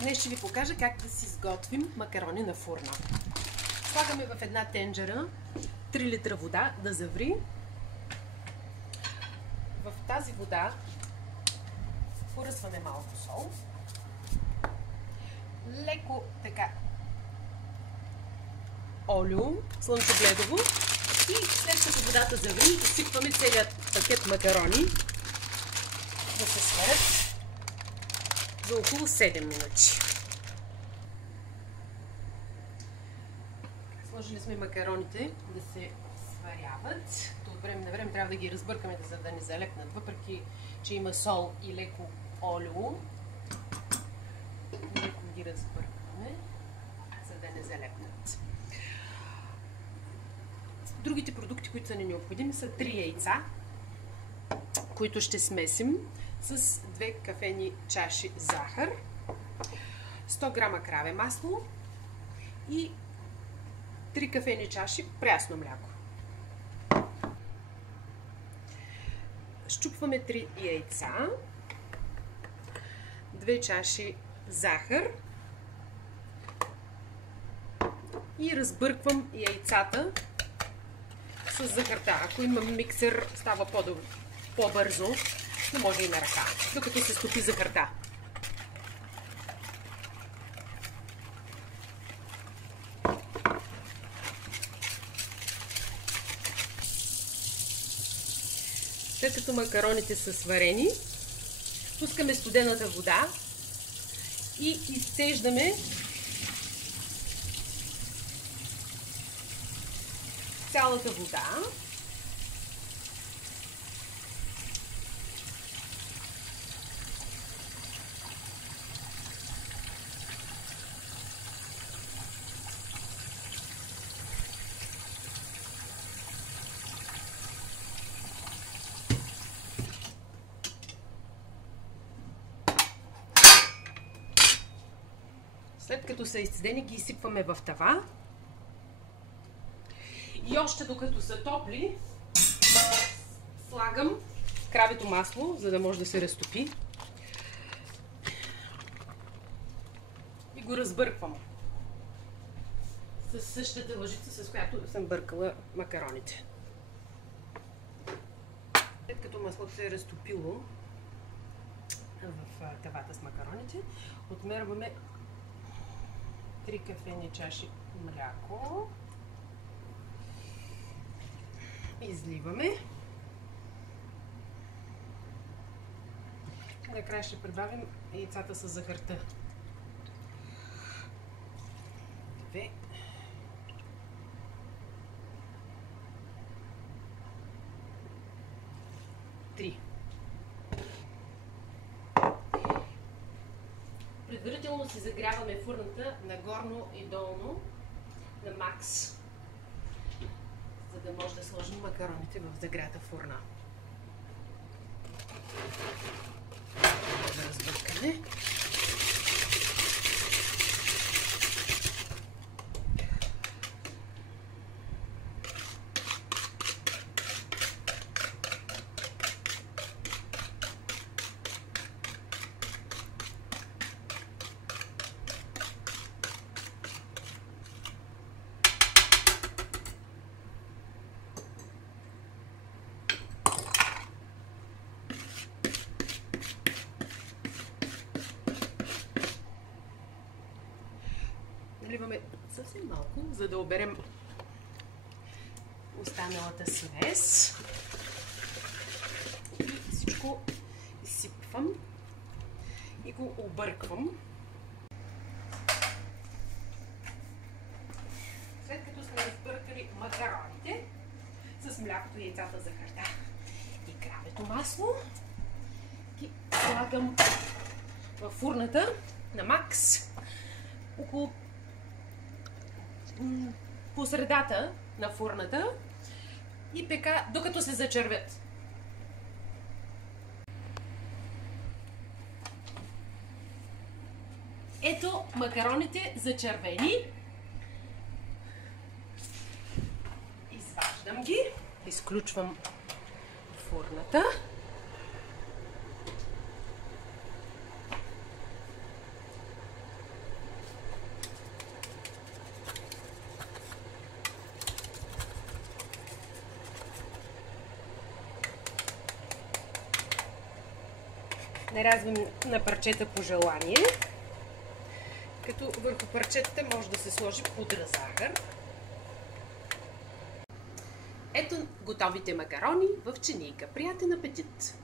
Днес ще ви покажа как да си изготвим макарони на фурна. Слагаме в една тенджера 3 литра вода да заври. В тази вода поръсваме малко сол. Леко така олио, слънчогледово, и след като водата заври, изсипваме целият пакет макарони да се сварят за около 7 минути. Сложили сме макароните да се сваряват. От време на време трябва да ги разбъркаме, за да не залепнат, въпреки че има сол и леко олио. Леко ги разбъркваме, за да не залепнат. Другите продукти, които са ни необходими, са 3 яйца, които ще смесим с 2 кафени чаши захар, 100 грама краве масло и 3 кафени чаши прясно мляко. Счупваме 3 яйца, 2 чаши захар и разбърквам яйцата с захарта. Ако имам миксер, става по-бързо, но може и на ръка, докато се стопи захарта. След като макароните са сварени, пускаме студената вода и изцеждаме цялата вода. След като са изцедени, ги изсипваме в тава. И още докато са топли, слагам кравето масло, за да може да се разтопи. И го разбърквам с същата лъжица, с която съм бъркала макароните. След като маслото се е разтопило в тавата с макароните, отмерваме 3 кафени чаши мляко. Изливаме. Накрая ще прибавим яйцата с захарта. 2. 3. Предварително си загряваме фурната на горно и долно на макс, за да може да сложим макароните в загрята фурна. Да разбъркаме. Наливаме съвсем малко, за да оберем останалата смес. И всичко изсипвам и го обърквам. След като сме разбъркали макароните с млякото, яйцата, захарта и кравето масло, ги слагам във фурната на макс около по средата на фурната и пека докато се зачервят. Ето макароните зачервени. Изваждам ги, изключвам фурната. Нарязвам на парчета по желание, като върху парчетата може да се сложи пудра захар. Ето готовите макарони в чинийка. Приятен апетит!